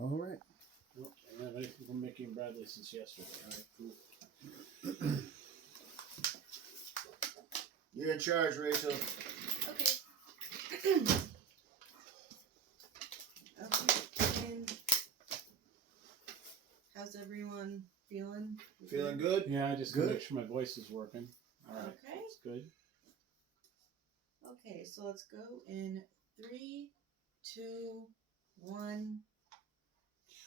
All right. Nope, I don't have anything from Mickey and Bradley since yesterday. All right, cool. You're in charge, Rachel. Okay. Okay. And how's everyone feeling? Feeling good? Yeah, I just Good. gotta make sure my voice is working. All right, Okay. that's good. Okay, so let's go in 3, 2, 1.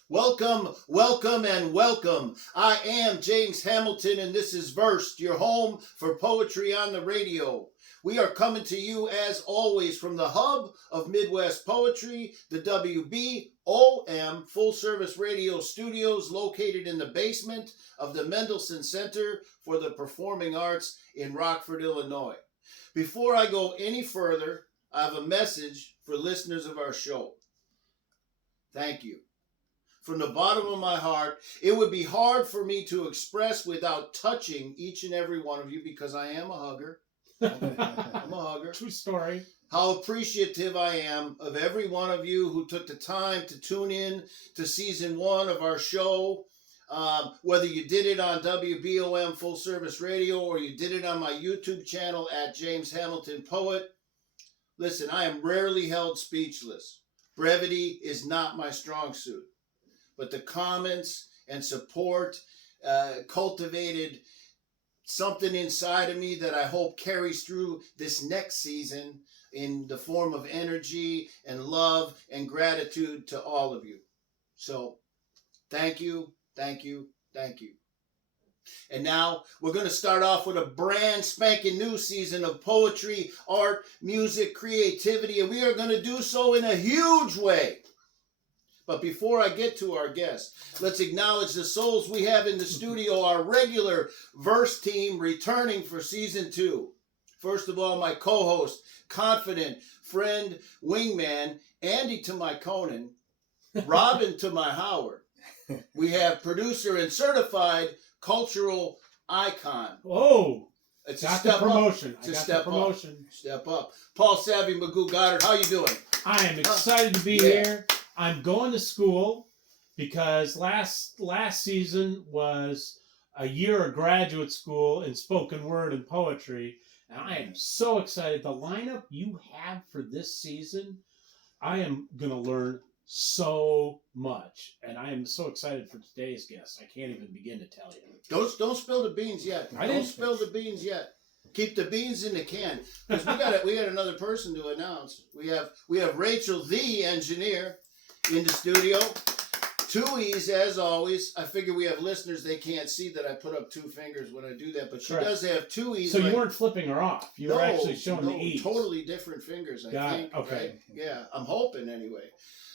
Welcome, welcome, and welcome. I am James Hamilton, and this is Versed, your home for poetry on the radio. We are coming to you, as always, from the hub of Midwest Poetry, the WBOM full-service radio studios located in the basement of the Mendelssohn Center for the Performing Arts in Rockford, Illinois. Before I go any further, I have a message for listeners of our show. Thank you. From the bottom of my heart, it would be hard for me to express without touching each and every one of you, because I am a hugger. I'm a hugger. True story. How appreciative I am of every one of you who took the time to tune in to season 1 of our show. Whether you did it on WBOM Full Service Radio or you did it on my YouTube channel at James Hamilton Poet. Listen, I am rarely held speechless. Brevity is not my strong suit. But the comments and support cultivated something inside of me that I hope carries through this next season in the form of energy and love and gratitude to all of you. So, thank you, thank you, thank you. And now we're going to start off with a brand spanking new season of poetry, art, music, creativity, and we are going to do so in a huge way. But before I get to our guest, let's acknowledge the souls we have in the studio, our regular verse team returning for season 2. First of all, my co-host, confident, friend, wingman, Andy to my Conan, Robin to my Howard. We have producer and certified cultural icon. Oh, It's got a the step promotion. up. It's I a got step the promotion. up. Step up. Paul Savvy Magoo Goddard, how you doing? I am excited to be here. I'm going to school because last season was a year of graduate school in spoken word and poetry, and I am so excited. The lineup you have for this season, I am going to learn so much, and I am so excited for today's guest. I can't even begin to tell you. Don't spill the beans yet. Don't spill the beans yet. Keep the beans in the can, because we got another person to announce. We have Rachel, the engineer, in the studio. 2 E's as always. I figure we have listeners, they can't see that I put up 2 fingers when I do that, but she does have 2 E's. So you weren't flipping her off. You were actually showing the E's. Totally different fingers, I think. Okay. Right? Yeah, I'm hoping anyway.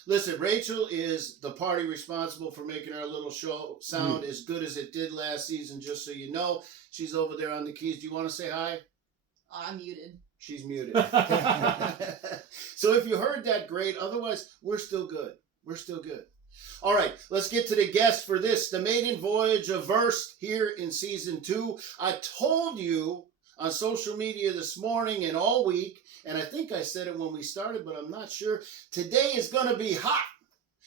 Listen, Rachel is the party responsible for making our little show sound as good as it did last season, just so you know. She's over there on the keys. Do you want to say hi? I'm muted. She's muted. So if you heard that, great. Otherwise, we're still good. We're still good. All right, let's get to the guest for this, the maiden voyage of verse here in season 2. I told you on social media this morning and all week, and I think I said it when we started, but I'm not sure. Today is going to be hot.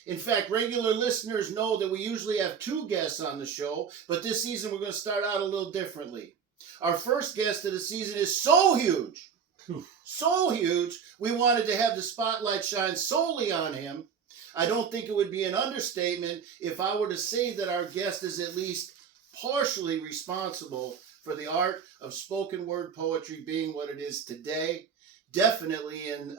In fact, regular listeners know that we usually have 2 guests on the show, but this season we're going to start out a little differently. Our first guest of the season is so huge, so huge, we wanted to have the spotlight shine solely on him. I don't think it would be an understatement if I were to say that our guest is at least partially responsible for the art of spoken word poetry being what it is today. Definitely in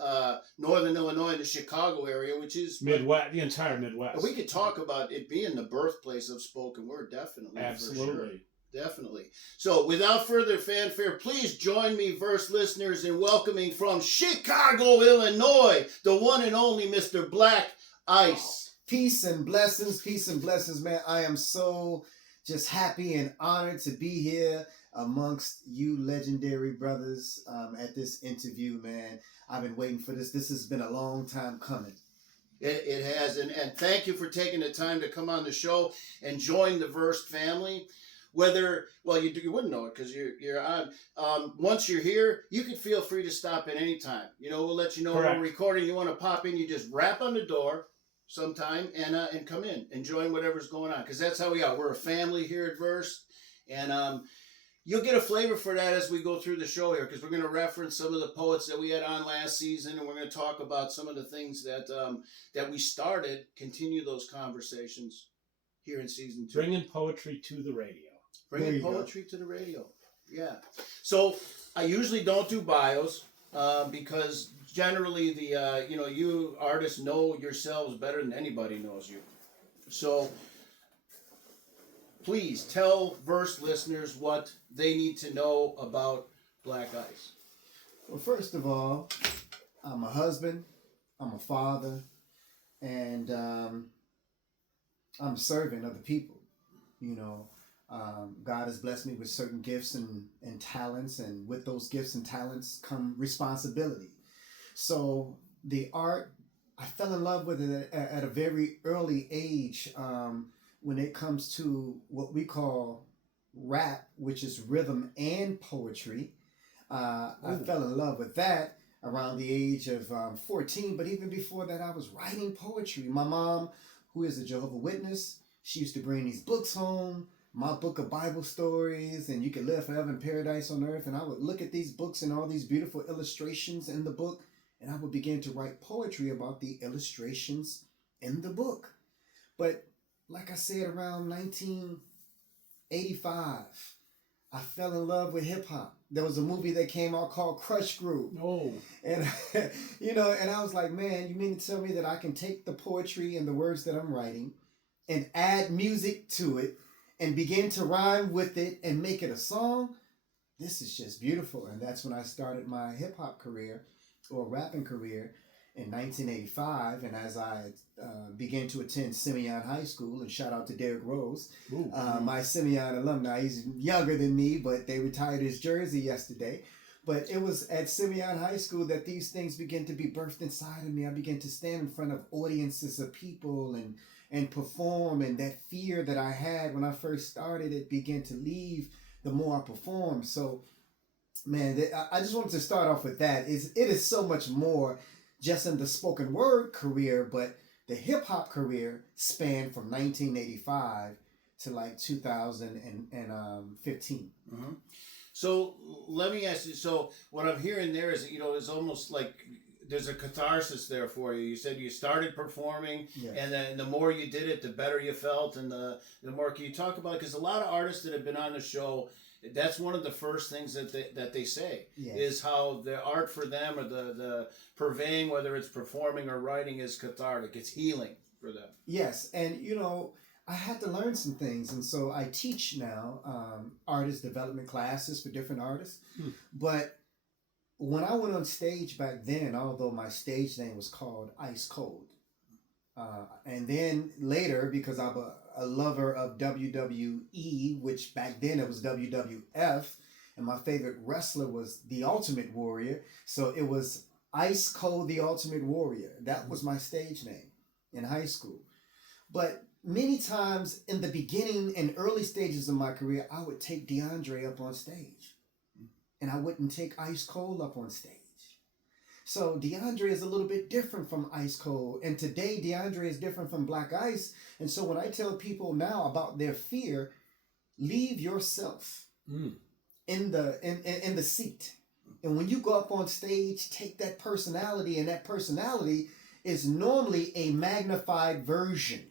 northern Illinois, in the Chicago area, which is Midwest, the entire Midwest. We could talk about it being the birthplace of spoken word, definitely. Absolutely. For sure. Definitely. So, without further fanfare, please join me, verse listeners, in welcoming from Chicago, Illinois, the one and only Mr. Blaq Ice. Peace and blessings, man. I am so just happy and honored to be here amongst you legendary brothers at this interview, man. I've been waiting for this. This has been a long time coming. It has, and thank you for taking the time to come on the show and join the Versed family. Whether, well, you wouldn't know it because you're on. Once you're here, you can feel free to stop at any time. You know, we'll let you know Correct. we're recording. You want to pop in, you just rap on the door. sometime and come in, enjoying whatever's going on, because that's how we are. We're a family here at Verse, and you'll get a flavor for that as we go through the show here, because we're going to reference some of the poets that we had on last season, and we're going to talk about some of the things that that we started, continue those conversations here in season 2. Bringing poetry to the radio. Bringing poetry to the radio. Yeah. So I usually don't do bios because generally the you artists know yourselves better than anybody knows you. So please tell Verse listeners what they need to know about Blaq Ice. Well, first of all, I'm a husband, I'm a father, and I'm a servant of the people. God has blessed me with certain gifts and talents, and with those gifts and talents come responsibility. So the art, I fell in love with it at a very early age when it comes to what we call rap, which is rhythm and poetry. I fell in love with that around the age of 14, but even before that, I was writing poetry. My mom, who is a Jehovah's Witness, she used to bring these books home, my book of Bible stories, and You Can Live Forever in Paradise on Earth, and I would look at these books and all these beautiful illustrations in the book, and I would begin to write poetry about the illustrations in the book. But like I said, around 1985, I fell in love with hip hop. There was a movie that came out called Crush Groove. Oh. And, and I was like, man, you mean to tell me that I can take the poetry and the words that I'm writing and add music to it and begin to rhyme with it and make it a song? This is just beautiful. And that's when I started my hip hop career or rapping career in 1985. And as I began to attend Simeon High School, and shout out to Derrick Rose, my Simeon alumni. He's younger than me, but they retired his jersey yesterday. But it was at Simeon High School that these things began to be birthed inside of me. I began to stand in front of audiences of people and perform, and that fear that I had when I first started, it began to leave the more I performed. So, man, I just wanted to start off with that. It is so much more just in the spoken word career, but the hip hop career spanned from 1985 to like 2015. Mm-hmm. So let me ask you. So what I'm hearing there is, it's almost like there's a catharsis there for you. You said you started performing, Yes. and then the more you did it, the better you felt, and the more. Can you talk about it? Because a lot of artists that have been on the show, that's one of the first things that they say, Yes. is how the art for them, or the purveying, whether it's performing or writing, is cathartic. It's healing for them. Yes, and I had to learn some things, and so I teach now artist development classes for different artists. But when I went on stage back then, although my stage name was called Ice Cold, and then later, because I'm a lover of WWE, which back then it was WWF, and my favorite wrestler was The Ultimate Warrior, so it was Ice Cold, The Ultimate Warrior. That was my stage name in high school. But many times in the beginning and early stages of my career, I would take DeAndre up on stage, and I wouldn't take Ice Cold up on stage. So DeAndre is a little bit different from Ice Cold, and today DeAndre is different from Blaq Ice. And so when I tell people now about their fear, leave yourself in the seat, and when you go up on stage, take that personality, and that personality is normally a magnified version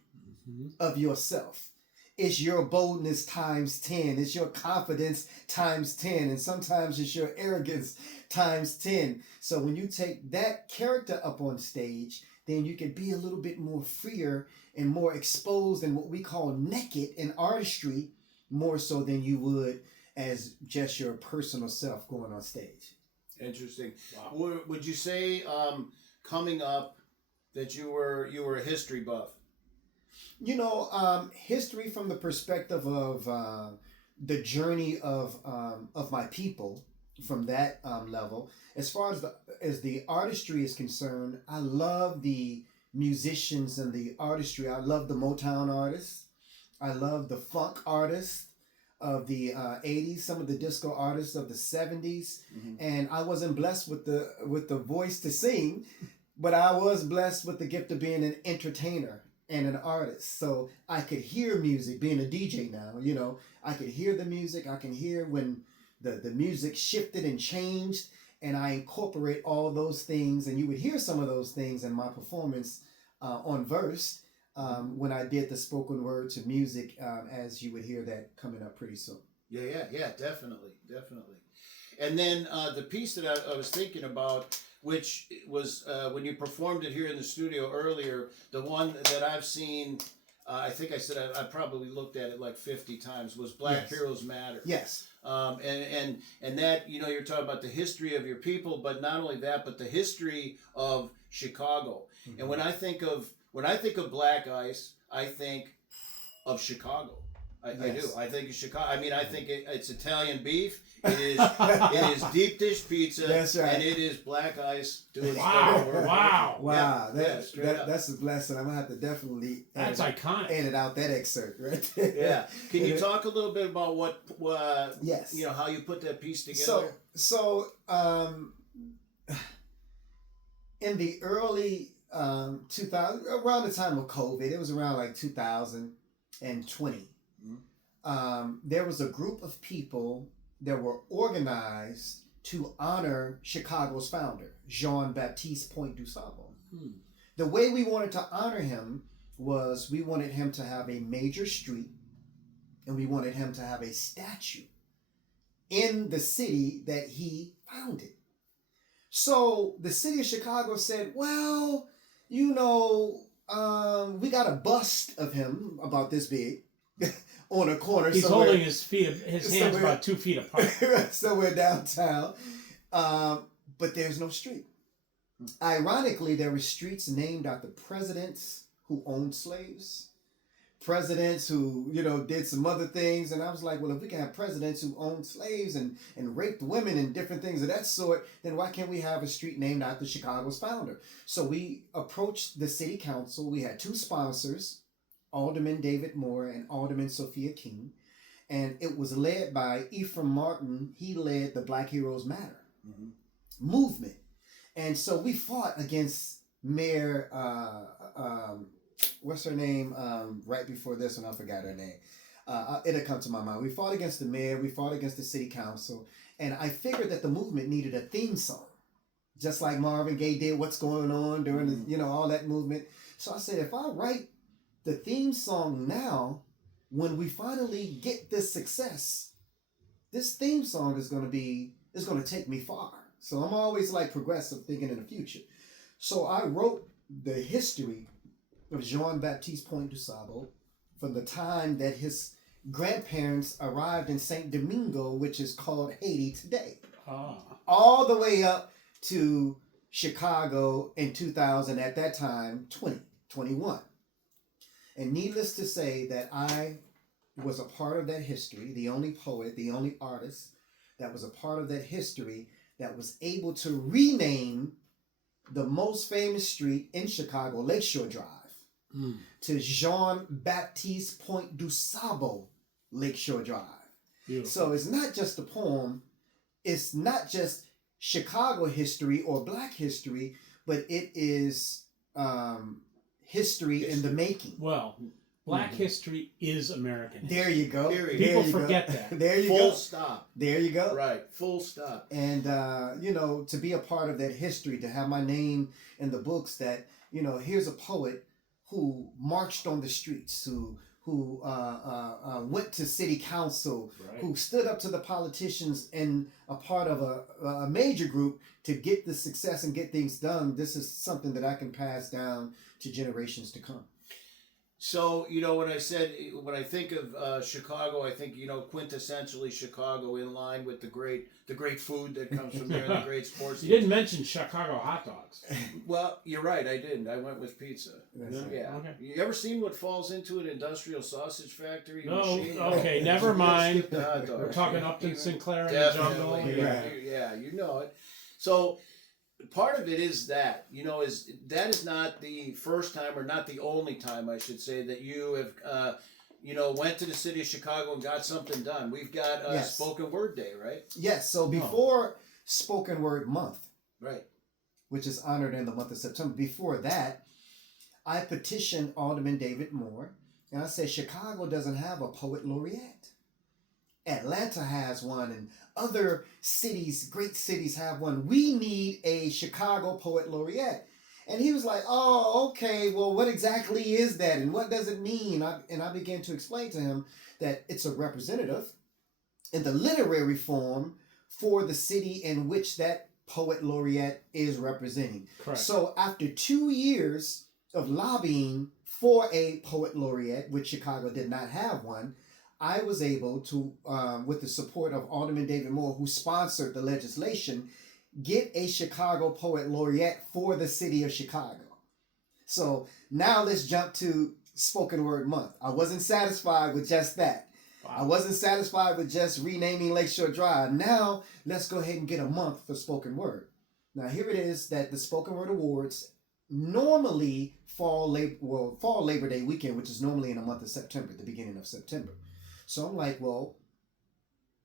of yourself. It's your boldness times 10. It's your confidence times 10. And sometimes it's your arrogance times 10. So when you take that character up on stage, then you can be a little bit more freer and more exposed and what we call naked in artistry, more so than you would as just your personal self going on stage. Interesting. Wow. Would you say coming up that you were a history buff? History from the perspective of the journey of my people, from that level. As far as the artistry is concerned, I love the musicians and the artistry. I love the Motown artists. I love the funk artists of the 80s, some of the disco artists of the 70s, and I wasn't blessed with the voice to sing. but I was blessed with the gift of being an entertainer and an artist. So I could hear music, being a DJ now, I could hear the music. I can hear when the music shifted and changed, and I incorporate all those things. And you would hear some of those things in my performance on Verse when I did the spoken word to music, as you would hear that coming up pretty soon. Yeah, definitely. And then the piece that I was thinking about, which was when you performed it here in the studio earlier, the one that I've seen, I think I said I probably looked at it like 50 times, was Black Heroes Matter. Yes. And that, you're talking about the history of your people, but not only that, but the history of Chicago. Mm-hmm. And when I think of Black Ice, I think of Chicago. I do. I think of Chicago. I mean, I think it's Italian beef. It is deep dish pizza. That's right. And it is Black Ice doing Wow. Yeah, that's a blessing. I'm gonna have to definitely iconic. Edit out that excerpt right there. Yeah. Can you talk a little bit about what yes. How you put that piece together? So in the early 2000, around the time of COVID, it was around like 2020. There was a group of people that were organized to honor Chicago's founder, Jean-Baptiste Point du Sable. The way we wanted to honor him was we wanted him to have a major street, and we wanted him to have a statue in the city that he founded. So the city of Chicago said, well, we got a bust of him about this big on a corner. He's holding his hands about 2 feet apart. Somewhere downtown. But there's no street. Ironically, there were streets named after presidents who owned slaves, presidents who, did some other things. And I was like, well, if we can have presidents who owned slaves and raped women and different things of that sort, then why can't we have a street named after Chicago's founder? So we approached the city council. We had 2 sponsors, Alderman David Moore and Alderman Sophia King. And it was led by Ephraim Martin. He led the Black Heroes Matter movement. And so we fought against Mayor, what's her name? Right before this one, I forgot her name. It'll come to my mind. We fought against the mayor. We fought against the city council. And I figured that the movement needed a theme song. Just like Marvin Gaye did What's Going On during, all that movement. So I said, if I write the theme song now, when we finally get this success, this theme song is going to take me far. So I'm always like progressive, thinking in the future. So I wrote the history of Jean-Baptiste Point du Sable from the time that his grandparents arrived in St. Domingo, which is called Haiti today, all the way up to Chicago in 2000, at that time, 2021. And needless to say that I was a part of that history, the only poet, the only artist that was a part of that history that was able to rename the most famous street in Chicago, Lakeshore Drive, to Jean-Baptiste Point du Sable Lakeshore Drive. Beautiful. So it's not just a poem, it's not just Chicago history or Black history, but it is history in the making. Well, Black history is American history. There you go. People forget that. There you go. Full stop. There you go. Right. Full stop. And, to be a part of that history, to have my name in the books that, here's a poet who marched on the streets, who went to city council, who stood up to the politicians and a part of a major group to get the success and get things done. This is something that I can pass down to generations to come. So, when I think of Chicago, I think, quintessentially Chicago, in line with the great food that comes from there, the great sports. You didn't mention Chicago hot dogs. Well, you're right, I didn't. I went with pizza. Yeah. Okay. You ever seen what falls into an industrial sausage factory machine? Okay, never mind. We're talking Upton Sinclair in the jungle. Yeah, you know it. So part of it is that, is not the first time, or not the only time, I should say, that you have, went to the city of Chicago and got something done. We've got Spoken Word Day, right? Yes. So before Spoken Word Month, right, which is honored in the month of September. Before that, I petitioned Alderman David Moore, and I said, Chicago doesn't have a poet laureate. Atlanta has one, and other cities, great cities, have one. We need a Chicago poet laureate. And he was like, oh, okay, well, what exactly is that, and what does it mean? And I began to explain to him that it's a representative in the literary form for the city in which that poet laureate is representing. Correct. So after 2 years of lobbying for a poet laureate, which Chicago did not have one, I was able to, with the support of Alderman David Moore, who sponsored the legislation, get a Chicago poet laureate for the city of Chicago. So now let's jump to Spoken Word Month. I wasn't satisfied with just that. Wow. I wasn't satisfied with just renaming Lakeshore Drive. Now let's go ahead and get a month for spoken word. Now here it is that the Spoken Word Awards normally fall Labor Day weekend, which is normally in the month of September, the beginning of September. So I'm like, well,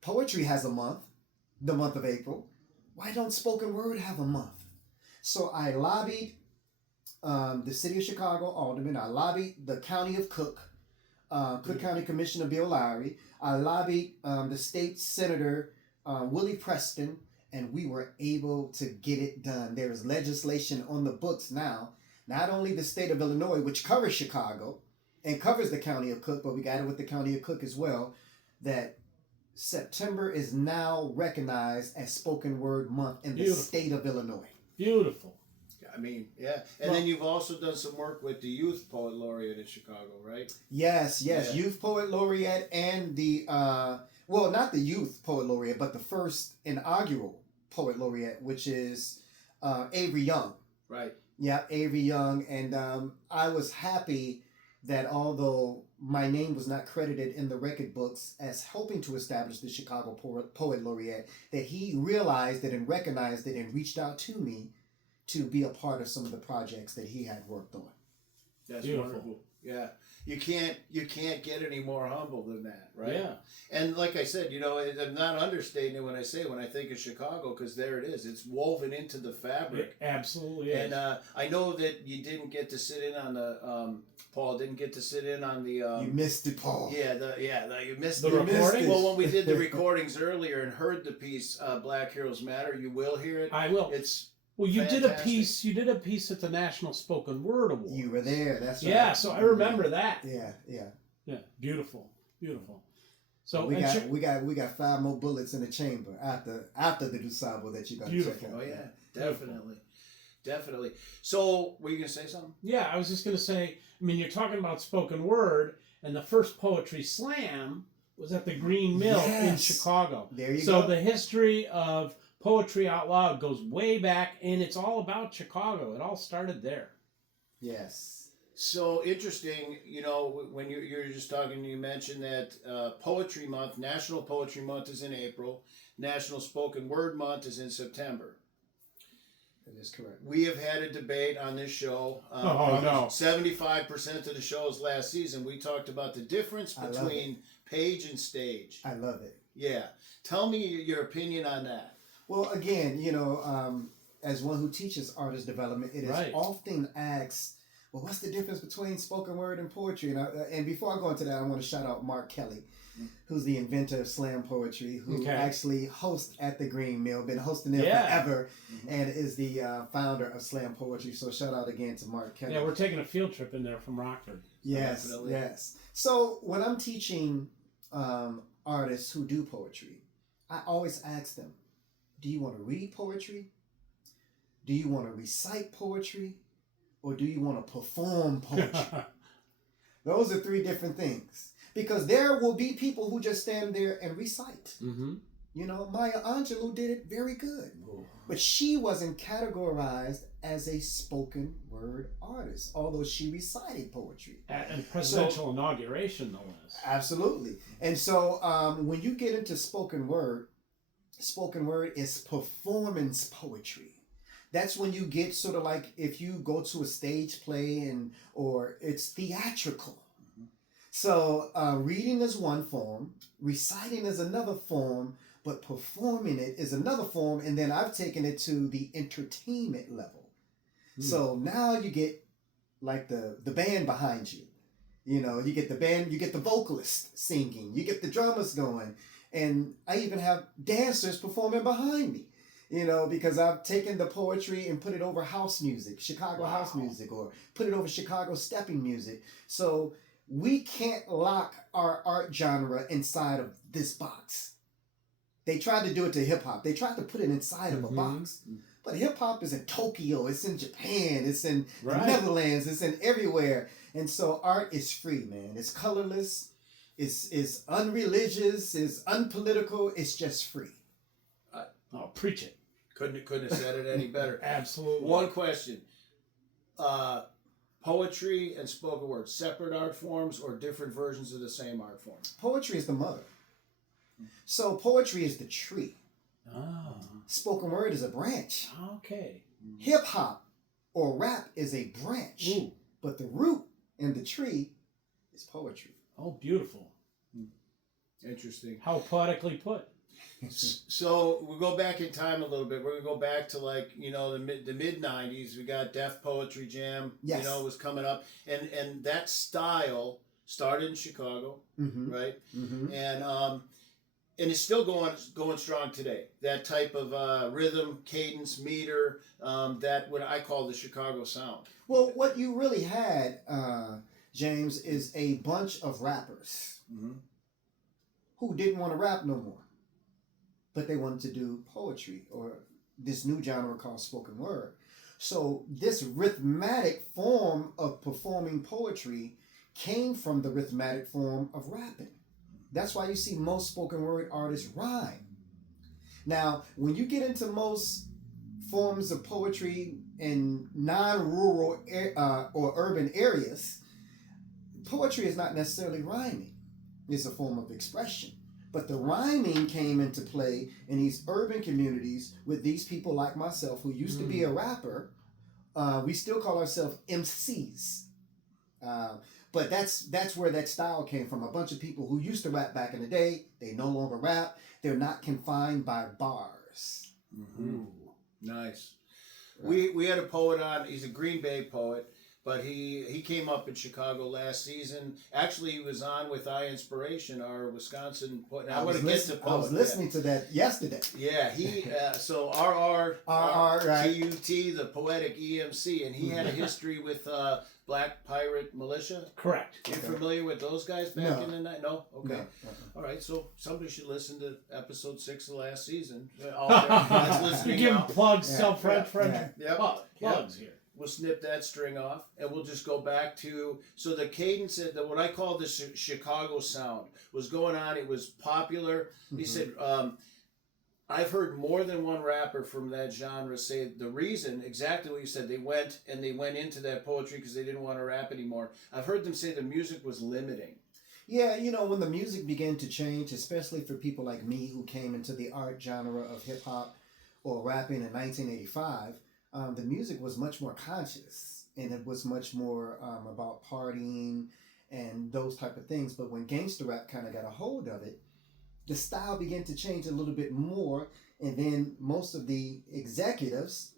poetry has a month, the month of April. Why don't spoken word have a month? So I lobbied the city of Chicago alderman. I lobbied the county of Cook County Commissioner Bill Lowry. I lobbied the state senator Willie Preston, and we were able to get it done. There is legislation on the books now, not only the state of Illinois, which covers Chicago and covers the county of Cook, but we got it with the county of Cook as well, that September is now recognized as Spoken Word Month in the state of Illinois. Beautiful. I mean, yeah. And then you've also done some work with the Youth Poet Laureate in Chicago, right? Yes. Yeah. Youth Poet Laureate and the, well, not the Youth Poet Laureate, but the first inaugural Poet Laureate, which is Avery Young. Right. Yeah, Avery Young. And I was happy that although my name was not credited in the record books as helping to establish the Chicago Poet Laureate, that he realized it and recognized it and reached out to me to be a part of some of the projects that he had worked on. That's Beautiful. wonderful. Yeah. You can't get any more humble than that, right? Yeah. And like I said, I'm not understating it when I think of Chicago, because there it is. It's woven into the fabric. It absolutely is. And I know that you didn't get to sit in on the Paul didn't get to sit in on the. You missed it, Paul. Yeah, you missed The recording? Well, when we did the recordings earlier and heard the piece "Black Heroes Matter," you will hear it. I will. It's you fantastic. did a piece at the National Spoken Word Awards. You were there. That's right. Yeah, so I remember that. Yeah. Yeah, beautiful. So we got 5 more bullets in the chamber after the DuSable that you got to check out. Oh yeah, definitely. So, were you gonna say something? Yeah, I was just gonna say. I mean, you're talking about spoken word, and the first poetry slam was at the Green Mill in Chicago. There you go. So go. the history of poetry out loud goes way back, and it's all about Chicago. It all started there. Yes. So interesting, when you're just talking, you mentioned that Poetry Month, National Poetry Month is in April, National Spoken Word Month is in September. That is correct. We have had a debate on this show. 75% of the shows last season, we talked about the difference between page and stage. I love it. Yeah. Tell me your opinion on that. Well, again, as one who teaches artist development, it is often asked, well, what's the difference between spoken word and poetry? And before I go into that, I want to shout out Mark Kelly, who's the inventor of slam poetry, who actually hosts at the Green Mill, been hosting there forever, and is the founder of slam poetry. So shout out again to Mark Kelly. Yeah, we're taking a field trip in there from Rockford. Yes, definitely. yes. So when I'm teaching artists who do poetry, I always ask them, do you want to read poetry? Do you want to recite poetry? Or do you want to perform poetry? Those are 3 different things. Because there will be people who just stand there and recite. Mm-hmm. Maya Angelou did it very good. But she wasn't categorized as a spoken word artist, although she recited poetry. At a presidential inauguration, no less. Absolutely. And so when you get into spoken word is performance poetry. That's when you get sort of like if you go to a stage play or it's theatrical. So reading is one form, reciting is another form, but performing it is another form. And then I've taken it to the entertainment level. So now you get like the band behind you. You know, you get the band, you get the vocalist singing, you get the drummers going, and I even have dancers performing behind me. You know, because I've taken the poetry and put it over house music, Chicago house music, or put it over Chicago stepping music. So we can't lock our art genre inside of this box. They tried to do it to hip hop. They tried to put it inside of a box. But hip hop is in Tokyo, it's in Japan, it's in the Netherlands, it's in everywhere. And so art is free, man. It's colorless, it's unreligious, it's unpolitical, it's just free. Oh, preach it. Couldn't have said it any better. Absolutely. One question. Poetry and spoken word, separate art forms or different versions of the same art form? Poetry is the mother. So poetry is the tree. Oh. Spoken word is a branch. Okay. Hip hop or rap is a branch. Ooh. But the root and the tree is poetry. Oh, beautiful. Interesting. How poetically put. So we'll go back in time a little bit. We're gonna go back to like, you know, the mid '90s. We got Def Poetry Jam. Yes. You know, was coming up, and that style started in Chicago, right? And it's still going strong today. That type of rhythm, cadence, meter, that what I call the Chicago sound. Well, what you really had, James, is a bunch of rappers who didn't want to rap no more, but they wanted to do poetry or this new genre called spoken word. So this rhythmatic form of performing poetry came from the rhythmatic form of rapping. That's why you see most spoken word artists rhyme. Now, when you get into most forms of poetry in non-rural or urban areas, poetry is not necessarily rhyming. It's a form of expression. But the rhyming came into play in these urban communities with these people like myself who used to be a rapper. We still call ourselves MCs. But that's where that style came from. A bunch of people who used to rap back in the day, they no longer rap. They're not confined by bars. Nice. Right. We had a poet on. He's a Green Bay poet, but he came up in Chicago last season. Actually, he was on with I-Inspiration, our Wisconsin poet. I want to get to poet. I was listening to that yesterday. Yeah, he so RR right. TUT, the poetic EMC, and he had a history with Blaq Pirate Militia. Correct. You familiar with those guys back in the night? No? Okay. No. All right, so somebody should listen to episode 6 of last season. That's listening. You give now. them plugs, Yeah. self-friend. Yep. Plugs here. We'll snip that string off, and we'll just go back to, so the cadence, what I call the Chicago sound was going on. It was popular. He said, I've heard more than one rapper from that genre say the reason, exactly what you said, they went into that poetry because they didn't want to rap anymore. I've heard them say the music was limiting. Yeah, you know, when the music began to change, especially for people like me who came into the art genre of hip-hop or rapping in 1985, the music was much more conscious, and it was much more about partying and those type of things. But when gangster rap kind of got a hold of it, the style began to change a little bit more, and then most of the executives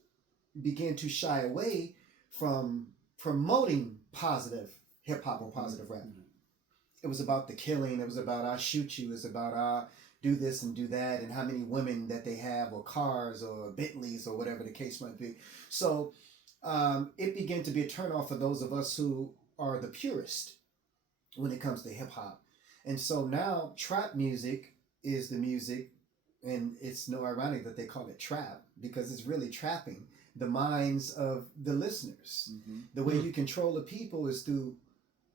began to shy away from promoting positive hip-hop or positive rap. It was about the killing, it was about I shoot you, it's about do this and do that, and how many women that they have, or cars, or Bentleys, or whatever the case might be. So it began to be a turnoff for those of us who are the purist when it comes to hip-hop. And so now trap music is the music, and it's no ironic that they call it trap, because it's really trapping the minds of the listeners. The way you control the people is through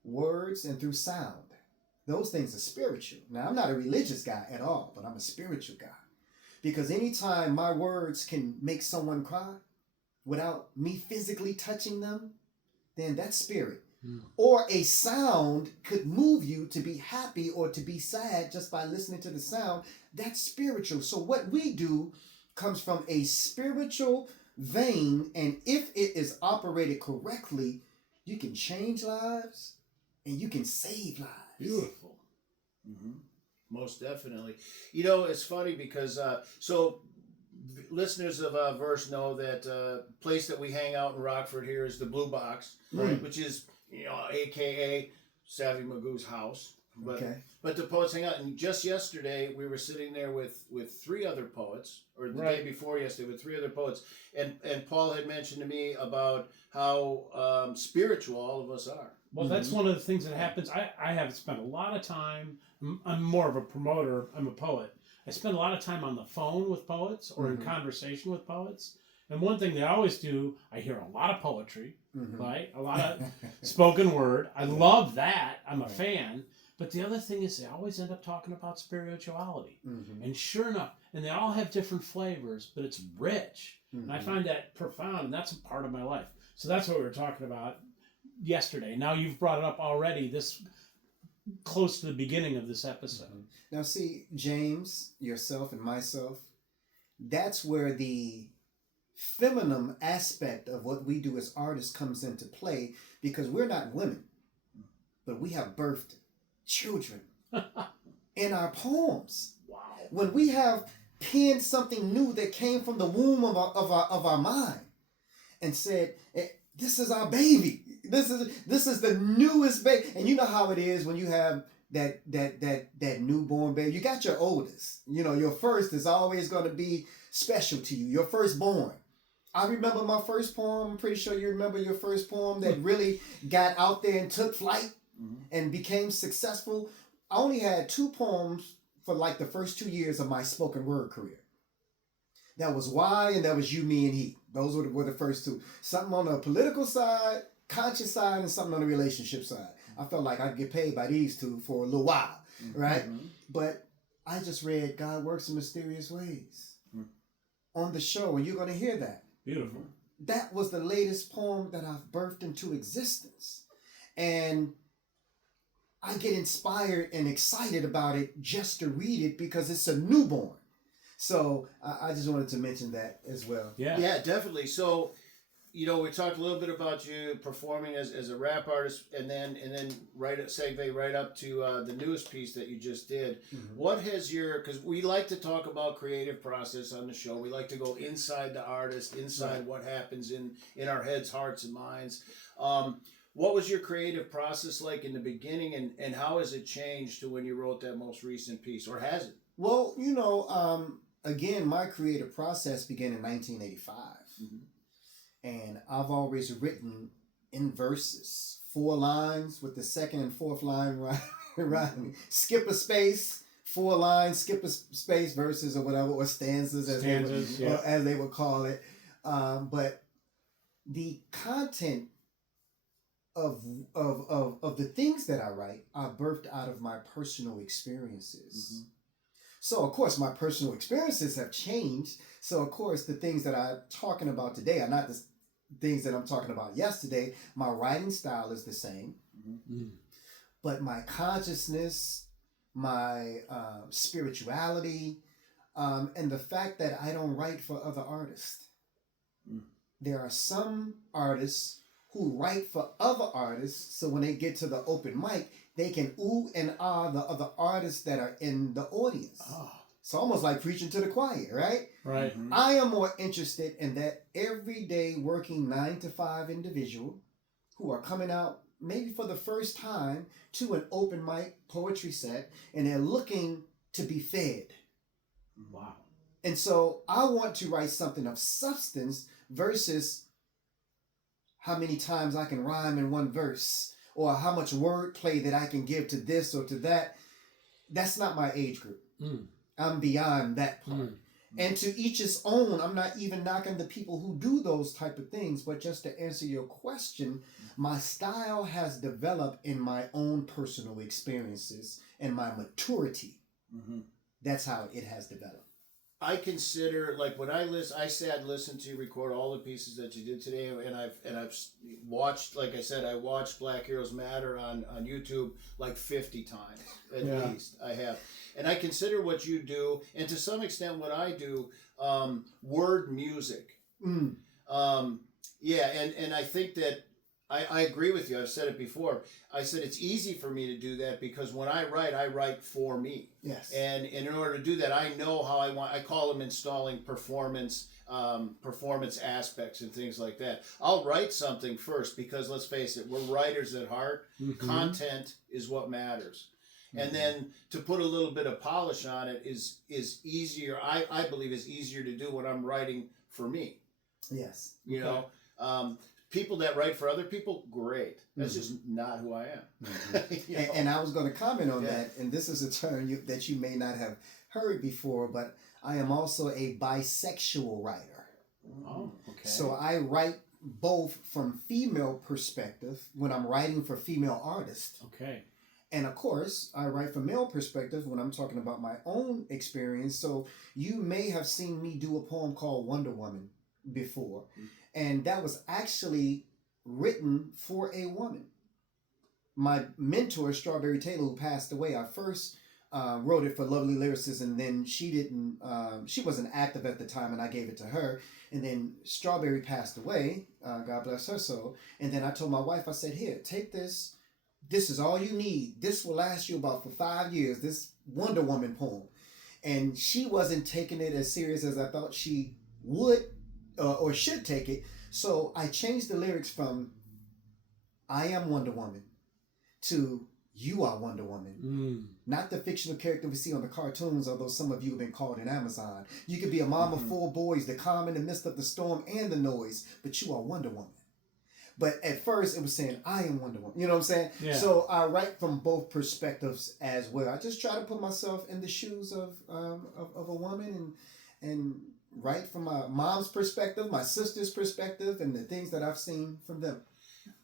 words and through sound. Those things are spiritual. Now, I'm not a religious guy at all, but I'm a spiritual guy. Because anytime my words can make someone cry without me physically touching them, then that's spirit. Or a sound could move you to be happy or to be sad just by listening to the sound. That's spiritual. So what we do comes from a spiritual vein, and if it is operated correctly, you can change lives and you can save lives. Beautiful. Most definitely. You know, it's funny because so listeners of Verse know that place that we hang out in Rockford here is the Blue Box, Right. which is, AKA Savvy Magoo's house. But Okay. but the poets hang out, and just yesterday we were sitting there with three other poets, or the day before yesterday with three other poets, and Paul had mentioned to me about how spiritual all of us are. Well, that's one of the things that happens. I have spent a lot of time. I'm more of a promoter. I'm a poet. I spend a lot of time on the phone with poets or in conversation with poets. And one thing they always do, I hear a lot of poetry, right? A lot of spoken word. I love that. I'm a fan. But the other thing is they always end up talking about spirituality. And sure enough, and they all have different flavors, but it's rich. And I find that profound, and that's a part of my life. So that's what we were talking about yesterday. Now you've brought it up already, this close to the beginning of this episode. Now see, James, yourself, and myself, that's where the feminine aspect of what we do as artists comes into play, because we're not women, but we have birthed children in our poems. Wow. When we have penned something new that came from the womb of our mind and said, this is our baby. This is the newest baby. And you know how it is when you have that newborn baby. You got your oldest. Your first is always going to be special to you. Your firstborn. I remember my first poem. I'm pretty sure you remember your first poem that really got out there and took flight and became successful. I only had 2 poems for like the first 2 years of my spoken word career. That was Why, and that was You, Me, and He. Those were the first 2. Something on the political side, conscious side, and something on the relationship side. I felt like I'd get paid by these 2 for a little while, right? But I just read God Works in Mysterious Ways on the show, and you're going to hear that. Beautiful. That was the latest poem that I've birthed into existence. And I get inspired and excited about it just to read it because it's a newborn. So I just wanted to mention that as well. Yeah, definitely. So, we talked a little bit about you performing as a rap artist, and then segue right up to the newest piece that you just did. What has because we like to talk about creative process on the show. We like to go inside the artist, inside what happens in our heads, hearts, and minds. What was your creative process like in the beginning, and how has it changed to when you wrote that most recent piece, or has it? Well, again, my creative process began in 1985. And I've always written in verses, 4 lines with the second and fourth line rhyming. Skip a space, 4 lines, skip a space, verses or whatever, or stanzas as they would call it. But the content of the things that I write are birthed out of my personal experiences. So, of course, my personal experiences have changed. So, of course, the things that I'm talking about today are not the things that I'm talking about yesterday. My writing style is the same. But my consciousness, my spirituality, and the fact that I don't write for other artists. There are some artists who write for other artists, so when they get to the open mic, they can ooh and ah the other artists that are in the audience. It's almost like preaching to the choir, right? Right. I am more interested in that everyday working 9 to 5 individual who are coming out maybe for the first time to an open mic poetry set, and they're looking to be fed. Wow. And so I want to write something of substance versus how many times I can rhyme in one verse, or how much wordplay that I can give to this or to that. That's not my age group. I'm beyond that part. And to each his own. I'm not even knocking the people who do those type of things, but just to answer your question, my style has developed in my own personal experiences and my maturity. That's how it has developed. I consider, like, when I listened to you record all the pieces that you did today, and I've watched, like I said, I watched Black Heroes Matter on YouTube like 50 times at least. I have, and I consider what you do, and to some extent what I do, word music. And I think that I agree with you. I've said it before. I said it's easy for me to do that because when I write for me. Yes. And in order to do that, I know how I want. I call them installing performance aspects and things like that. I'll write something first because let's face it, we're writers at heart. Mm-hmm. Content is what matters. Mm-hmm. And then to put a little bit of polish on it is easier. I believe is easier to do when I'm writing for me. Yes. You Okay. know, people that write for other people, great. That's just not who I am. Mm-hmm. You know? And I was going to comment on Yeah. that, and this is a term that you may not have heard before, but I am also a bisexual writer. Oh, okay. So I write both from female perspective when I'm writing for female artists. Okay. And of course, I write from male perspective when I'm talking about my own experience. So you may have seen me do a poem called Wonder Woman before. And that was actually written for a woman. My mentor, Strawberry Taylor, who passed away, I first wrote it for Lovely Lyricists, and then she wasn't active at the time, and I gave it to her. And then Strawberry passed away, God bless her soul. And then I told my wife, I said, here, take this. This is all you need. This will last you about for 5 years, this Wonder Woman poem. And she wasn't taking it as serious as I thought she would or should take it. So I changed the lyrics from I am Wonder Woman to you are Wonder Woman. Not the fictional character we see on the cartoons, although some of you have been called in Amazon. You could be a mom of 4 boys, the calm in the midst of the storm and the noise, but you are Wonder Woman. But at first it was saying, I am Wonder Woman. You know what I'm saying? Yeah. So I write from both perspectives as well. I just try to put myself in the shoes of a woman and write from my mom's perspective, my sister's perspective, and the things that I've seen from them.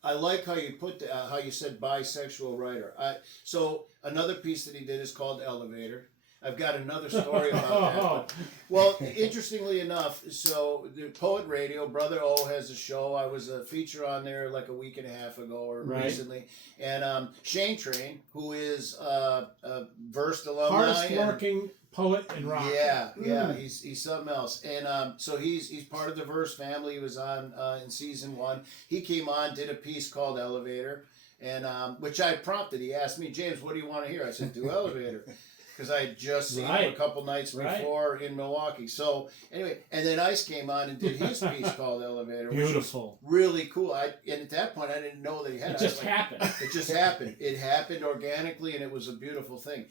I like how you put how you said bisexual writer. So another piece that he did is called Elevator. I've got another story about that. But, well, interestingly enough, so the Poet Radio, Brother O has a show. I was a feature on there like a week and a half ago or recently. And Shane Train, who is a Versed alumni. Hardest working poet in rock. Yeah, he's something else. And so he's part of the Verse family. He was on in season 1. He came on, did a piece called Elevator, and which I prompted. He asked me, James, what do you want to hear? I said, do Elevator. Because I had just seen him a couple nights before in Milwaukee. So anyway, and then Ice came on and did his piece called Elevator. Beautiful. Which was really cool. And at that point, I didn't know that he had it. It just happened. It just happened. It happened organically, and it was a beautiful thing.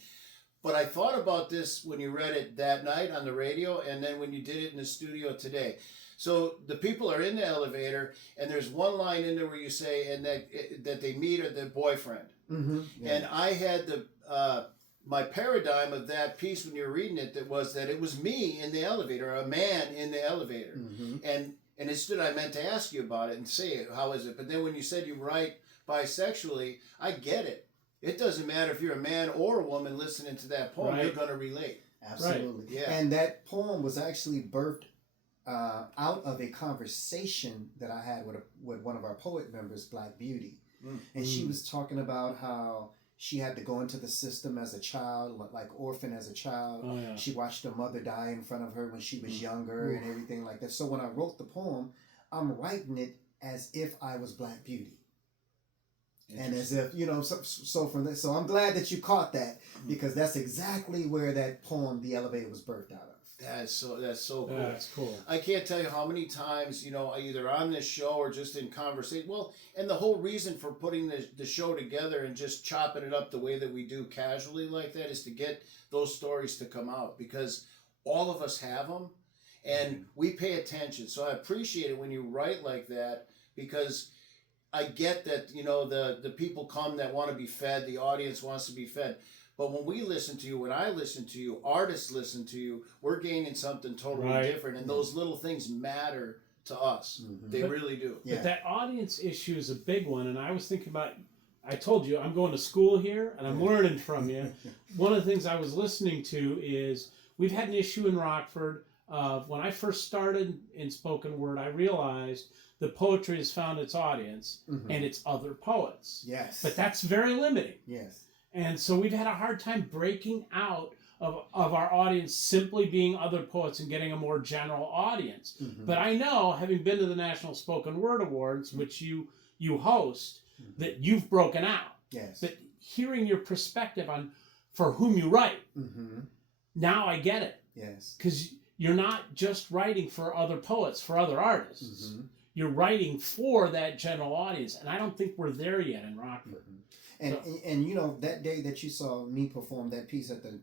But I thought about this when you read it that night on the radio, and then when you did it in the studio today. So the people are in the elevator, and there's one line in there where you say, and that they meet their boyfriend. Mm-hmm. Yeah. And I had my paradigm of that piece when you were reading it, that it was me in the elevator, a man in the elevator. Mm-hmm. And instead I meant to ask you about it and say, how is it? But then when you said you write bisexually, I get it. It doesn't matter if you're a man or a woman listening to that poem, you're going to relate. Absolutely. Yeah. And that poem was actually birthed out of a conversation that I had with one of our poet members, Black Beauty. And she was talking about how she had to go into the system as a child, like orphan as a child. Oh, yeah. She watched her mother die in front of her when she was younger and everything like that. So when I wrote the poem, I'm writing it as if I was Black Beauty. And as if, so from this. So I'm glad that you caught that, because that's exactly where that poem, The Elevator, was birthed out of. That's so cool. That's cool. I can't tell you how many times, either on this show or just in conversation. Well, and the whole reason for putting the show together and just chopping it up the way that we do casually like that is to get those stories to come out, because all of us have them and we pay attention. So I appreciate it when you write like that, because I get that, the people come that want to be fed, the audience wants to be fed. But when we listen to you, when I listen to you, artists listen to you, we're gaining something totally different. And those little things matter to us. Mm-hmm. They really do. Yeah. But that audience issue is a big one. And I was thinking about, I told you, I'm going to school here and I'm learning from you. One of the things I was listening to is we've had an issue in Rockford of when I first started in spoken word, I realized that poetry has found its audience and it's other poets. Yes. But that's very limiting. Yes. And so we've had a hard time breaking out of our audience simply being other poets and getting a more general audience. But I know, having been to the National Spoken Word Awards, which you you host that you've broken out. Yes. But hearing your perspective on for whom you write, now I get it. Yes. Because you're not just writing for other poets, for other artists. You're writing for that general audience, and I don't think we're there yet in Rockford. And you know, that day that you saw me perform that piece at the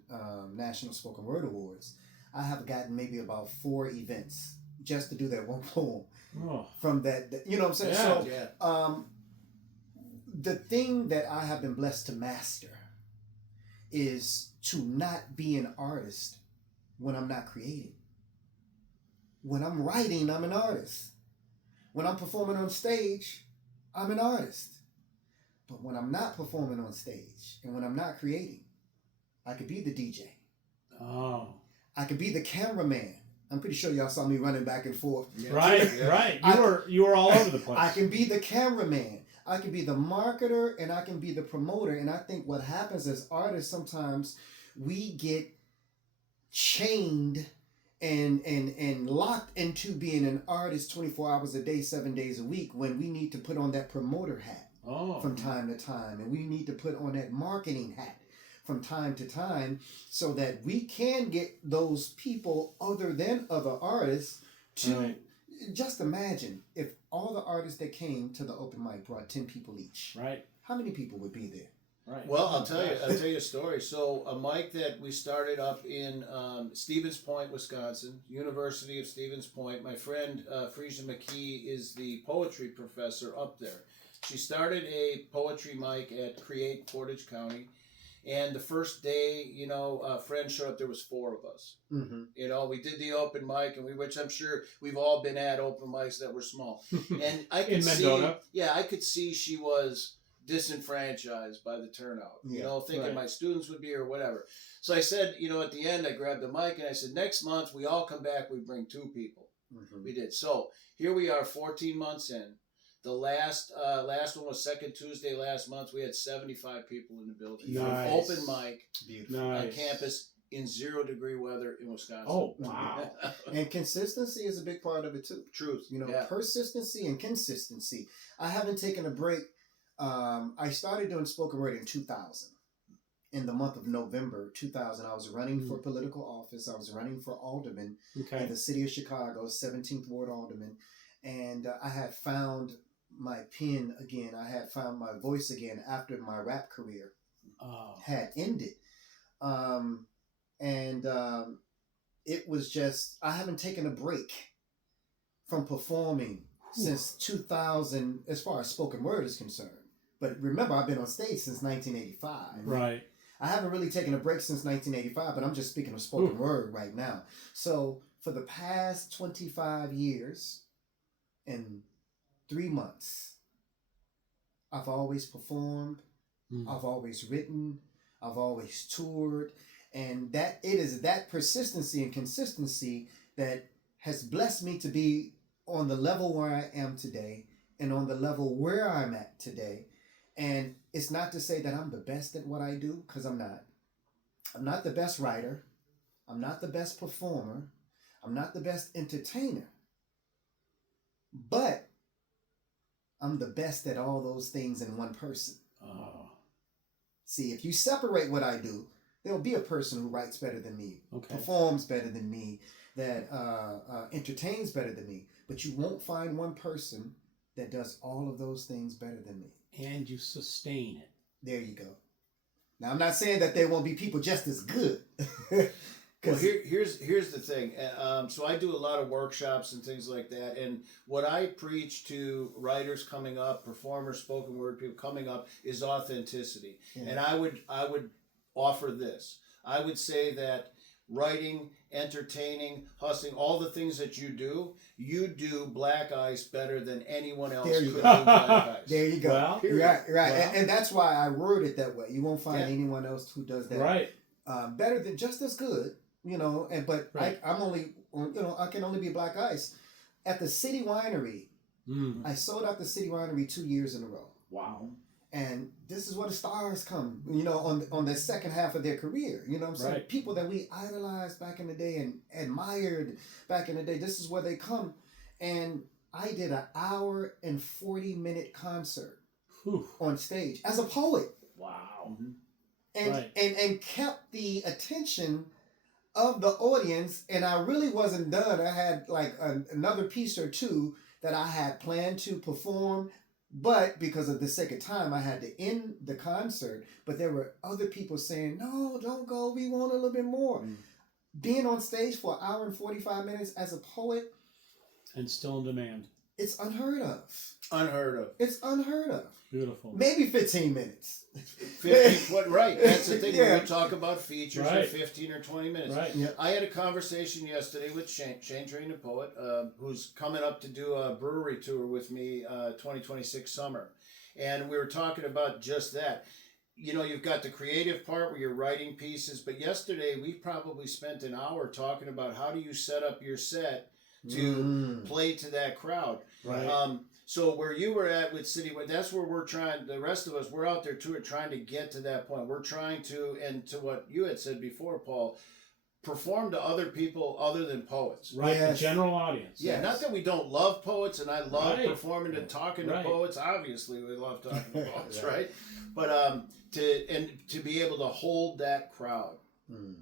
National Spoken Word Awards, I have gotten maybe about 4 events just to do that one poem from that. You know what I'm saying? So the thing that I have been blessed to master is to not be an artist when I'm not creating. When I'm writing, I'm an artist. When I'm performing on stage, I'm an artist. But when I'm not performing on stage and when I'm not creating, I could be the DJ. I could be the cameraman. I'm pretty sure y'all saw me running back and forth. Right. You were all over the place. I can be the cameraman. I can be the marketer, and I can be the promoter. And I think what happens as artists, sometimes we get chained and locked into being an artist 24 hours a day, 7 days a week, when we need to put on that promoter hat from time to time, and we need to put on that marketing hat from time to time, so that we can get those people other than other artists to just imagine if all the artists that came to the open mic brought 10 people each. Right. How many people would be there? Right. Well, I'll tell you a story. So a mic that we started up in Stevens Point, Wisconsin, University of Stevens Point. My friend Frisia McKee is the poetry professor up there. She started a poetry mic at Create, Portage County. And the first day, friends showed up. There was 4 of us. We did the open mic, which I'm sure we've all been at open mics that were small. And I could I could see she was disenfranchised by the turnout. Thinking my students would be or whatever. So I said, at the end, I grabbed the mic and I said, next month we all come back. We bring 2 people. We did. So here we are, 14 months in. The last one was second Tuesday last month. We had 75 people in the building. Nice. Open mic on campus in 0-degree weather in Wisconsin. Oh, wow. And consistency is a big part of it too. Truth. Persistency and consistency. I haven't taken a break. I started doing spoken word in 2000. In the month of November 2000, I was running for political office. I was running for alderman in the city of Chicago, 17th Ward alderman. And I had found my pen again. I had found my voice again after my rap career had ended. It was just, I haven't taken a break from performing since 2000 as far as spoken word is concerned. But remember, I've been on stage since 1985. Right. I haven't really taken a break since 1985, but I'm just speaking of spoken word right now. So for the past 25 years and 3 months, I've always performed, I've always written, I've always toured, and that it is that persistency and consistency that has blessed me to be on the level where I am today and on the level where I'm at today. And it's not to say that I'm the best at what I do, because I'm not. I'm not the best writer. I'm not the best performer. I'm not the best entertainer. But I'm the best at all those things in one person. See, if you separate what I do, there'll be a person who writes better than me, performs better than me, that entertains better than me. But you won't find one person that does all of those things better than me. And you sustain it. There you go. Now, I'm not saying that there won't be people just as good. Well, here's the thing. So I do a lot of workshops and things like that. And what I preach to writers coming up, performers, spoken word people coming up, is authenticity. Yeah. And I would offer this. I would say that writing, entertaining, hustling, all the things that you do Black Ice better than anyone else could do Black Ice. There you go. Well, right. Well, and that's why I word it that way. You won't find anyone else who does that. Right. Better than, just as good, but I'm only, I can only be Black Ice. At the City Winery, I sold out the City Winery 2 years in a row. Wow. And this is where the stars come, on the second half of their career. You know what I'm saying? Right. People that we idolized back in the day and admired back in the day, this is where they come. And I did an hour and 40-minute concert Whew. on stage as a poet. Wow. And, Right. and kept the attention of the audience, and I really wasn't done. I had like another piece or two that I had planned to perform, but because of the sake of time, I had to end the concert. But there were other people saying, "No, don't go. We want a little bit more." Being on stage for an hour and 45 minutes as a poet, And still in demand. it's unheard of. Unheard of. It's unheard of. Beautiful. Maybe 15 minutes. 15, right. That's the thing. Yeah. When we talk about features Right. of 15 or 20 minutes. Right. Yeah. I had a conversation yesterday with Shane Train, the poet, who's coming up to do a brewery tour with me 2026 summer. And we were talking about just that. You know, you've got the creative part where you're writing pieces, but yesterday we probably spent an hour talking about how do you set up your set to play to that crowd. Right. So where you were at with City, that's where we're trying, the rest of us, we're out there too, trying to get to that point. We're trying to, and to what you had said before, Paul, perform to other people other than poets. Right. Yes. The general audience. Yeah, Yes. not that we don't love poets, and I love Right. performing and talking to Right. poets. Obviously, we love talking to poets, Right. right? But to be able to hold that crowd,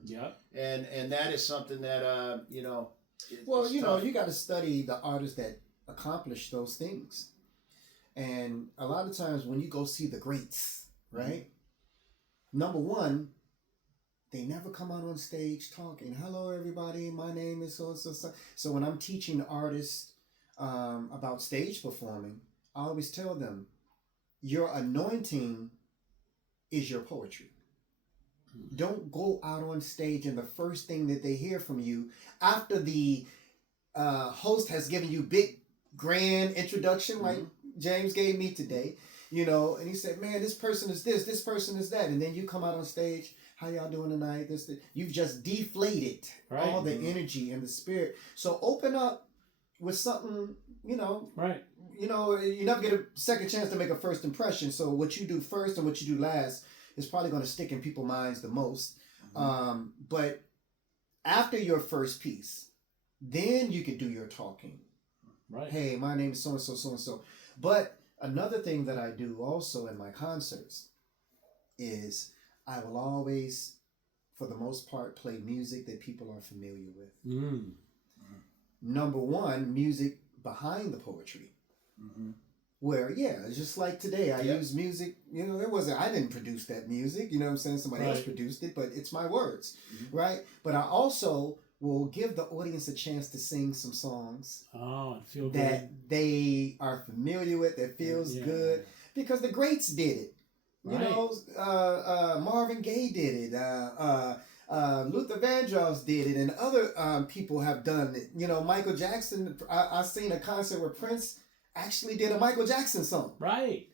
Yep. and that is something that you know. Well, it's you know, tough. you got to study the artists that accomplish those things. And a lot of times when you go see the greats, right? Number one, they never come out on stage talking, "Hello, everybody, my name is so and so." So when I'm teaching artists about stage performing, I always tell them, your anointing is your poetry. Don't go out on stage and the first thing that they hear from you after the host has given you big grand introduction like James gave me today, you know, and he said, "Man, this person is this person is that," and then you come out on stage, "How y'all doing tonight?" You've just deflated Right. all the energy and the spirit. So open up with something, you know. Right. You know, you never get a second chance to make a first impression. So what you do first and what you do last is probably going to stick in people's minds the most. But after your first piece, then you can do your talking. Right. "Hey, my name is so and so, so and so." But another thing that I do also in my concerts is I will always, for the most part, play music that people are familiar with. Number one, music behind the poetry. Where, yeah, it's just like today, I use music, you know, I didn't produce that music, you know what I'm saying? Somebody else produced it, but it's my words, right? But I also will give the audience a chance to sing some songs Oh, it feels that good. they are familiar with, that feels good, because the greats did it. You know, Marvin Gaye did it, Luther Vandross did it, and other people have done it. You know, Michael Jackson, I seen a concert where Prince actually did a Michael Jackson song. Right.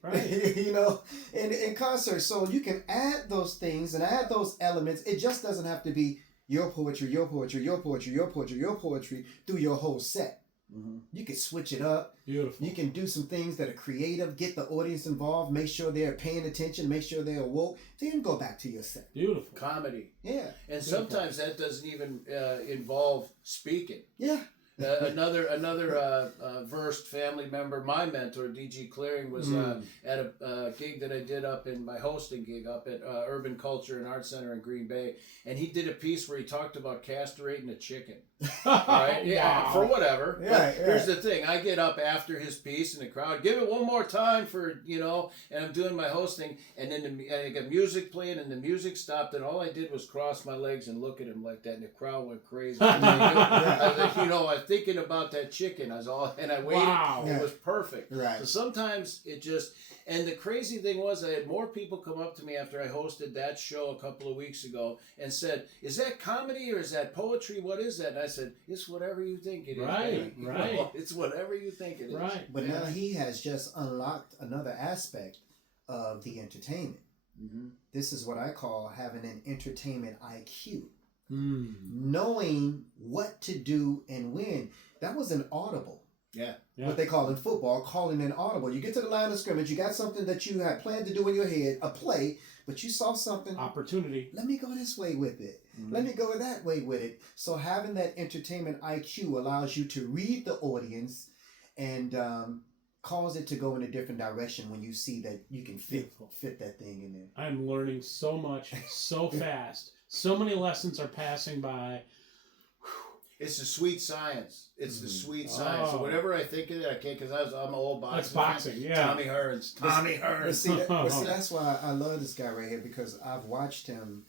You know, in concert. So you can add those things and add those elements. It just doesn't have to be your poetry, your poetry, your poetry, your poetry, your poetry through your whole set. You can switch it up. Beautiful. You can do some things that are creative, get the audience involved, make sure they're paying attention, make sure they're awoke, then go back to your set. Beautiful. Comedy. Yeah. And sometimes that doesn't even involve speaking. Yeah. Another versed family member, my mentor, D.G. Clearing, was at a gig that I did up in my hosting gig up at Urban Culture and Art Center in Green Bay, and he did a piece where he talked about castrating a chicken. Right? Yeah, for whatever. But here's the thing: I get up after his piece, and the crowd give it one more time for and I'm doing my hosting, and then I got music playing, and the music stopped, and all I did was cross my legs and look at him like that, and the crowd went crazy. I was like, I was thinking about that chicken. I waited. Wow. It was perfect. Right. So sometimes it just. And the crazy thing was, I had more people come up to me after I hosted that show a couple of weeks ago and said, "Is that comedy or is that poetry? What is that?" And I said, "It's whatever you think it is." Right, man. right. It's whatever you think it is. Right. But now he has just unlocked another aspect of the entertainment. This is what I call having an entertainment IQ. Knowing what to do and when. That was an audible. Yeah. What they call in football, calling an audible. You get to the line of scrimmage, you got something that you had planned to do in your head, a play, but you saw something. Opportunity. Let me go this way with it. Let me go that way with it. So having that entertainment IQ allows you to read the audience and cause it to go in a different direction when you see that you can fit that thing in there. I'm learning so much so fast. So many lessons are passing by. It's the sweet science. It's the sweet Oh. science. So whenever I think of it, I can't because I'm an old boxing. That's boxing, yeah. Tommy Hearns. Tommy But Hearns. see, that's why I love this guy right here, because I've watched him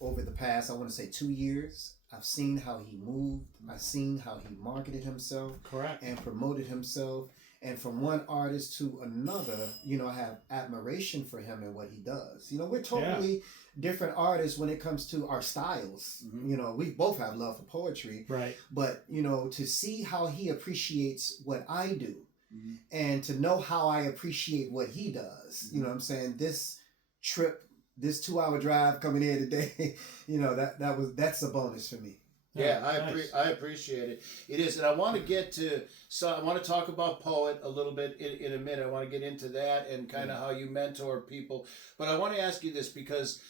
over the past, I want to say 2 years. I've seen how he moved. I've seen how he marketed himself Correct. and promoted himself. And from one artist to another, you know, I have admiration for him and what he does. You know, we're totally different artists when it comes to our styles. Mhm. You know, we both have love for poetry. Right. But, you know, to see how he appreciates what I do Mhm. and to know how I appreciate what he does, you know what I'm saying? This trip, this 2-hour drive coming here today, you know, that's a bonus for me. Yeah, nice. I appreciate it. It is, and I want to get to. So I want to talk about Poet a little bit in a minute. I want to get into that and kind of how you mentor people. But I want to ask you this because,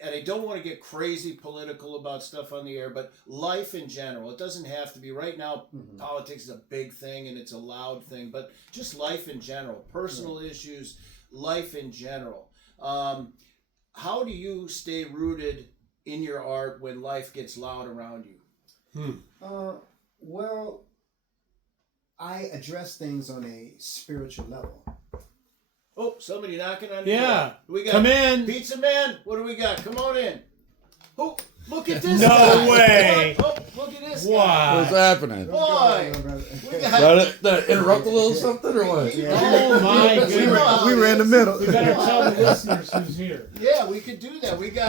and I don't want to get crazy political about stuff on the air, but life in general. It doesn't have to be right now. Mhm. Politics is a big thing and it's a loud thing, but just life in general, personal issues, life in general. How do you stay rooted in your art when life gets loud around you? Well, I address things on a spiritual level. Oh, somebody knocking on the Yeah. door. We got Come in. Pizza Man. What do we got? Come on in. Oh, look at this No guy. way. Oh, look at this Wow. What's happening? Boy. What's going on, brother? We got. Did I interrupt a little something or what? Oh my We goodness. know how We it were in the is. middle. We better tell the listeners who's here. Yeah, we could do that. We got